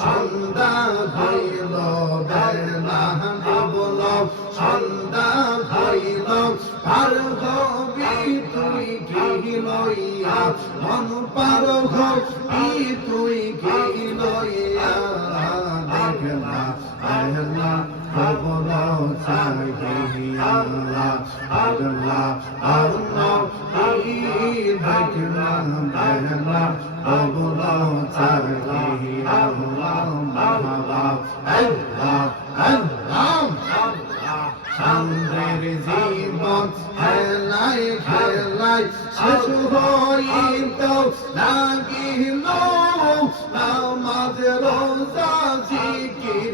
সন্ধ্যা হইল বেলা ডুবল সন্ধ্যা হইল পার হবি। তুই কি লইয়া মন পার হবি তুই কি আল্লাহ আল্লাহ দেখলা দেখলা চন্দ্রের জীবন খেলায় খেলায় শেষ হইত লাগিল নামাজ রোজা ফিকির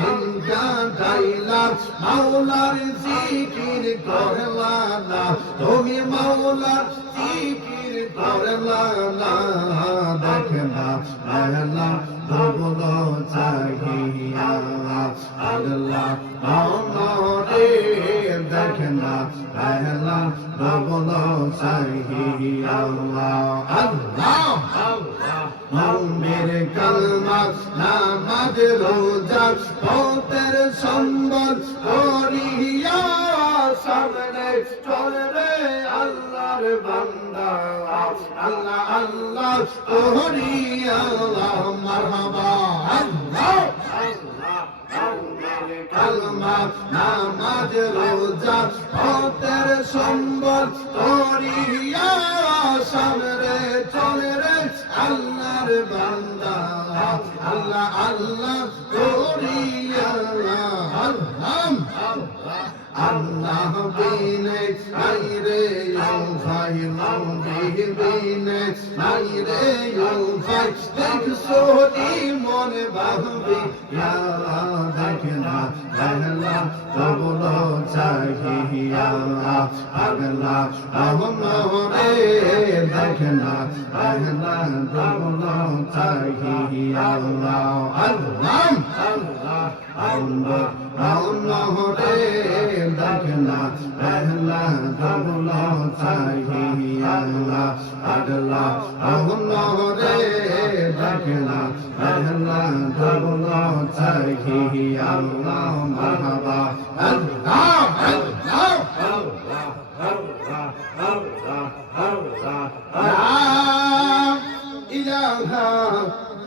ইনকা দাইলা মাওলার জিকির করলা না তুমি মাওলার জিকির করলা না দেখনা আল্লাহ দবল চাহিয়া আল্লাহ দেখনা আল্লাহ দবল চাহিয়া আল্লাহ মৌনের কলমা, নামাজ, রোজা, পথের সম্বল করিয়া সামনে চলে আল্লাহর বান্দা। আল্লাহ আল্লাহ করিয়া মারহাবা, আল্লাহ। কালমা নামাজ, রোজা, পথের সম্বল করিয়া সামনে চলে রে আল্লাহর বান্দা। আল্লাহ আল্লাহ করিয়া আল্লাহ বিনে নাই রে ভাই নবী বিনে নাই রে ভাই দেখ সোনি মনে ভাবি ইয়া দেখনা দেখলা কবল চাহিয়া আগলা দেখনা দেখলা কবল চাহিয়া আল্লাহ আল্লাহ আল্লাহ আল্লাহ হরে লাগলা লাগলা দমলা চাহিয়া আগলা আগলা রে লাগলা লাগলা দমলা চাহিয়া আল্লাহ মারহাবা আল্লাহ আল্লাহ আল্লাহ আল্লাহ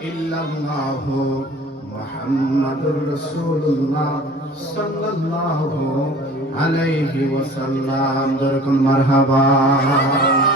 আল্লাহ محمد رسول الله صلى الله عليه وسلم دركم مرحبا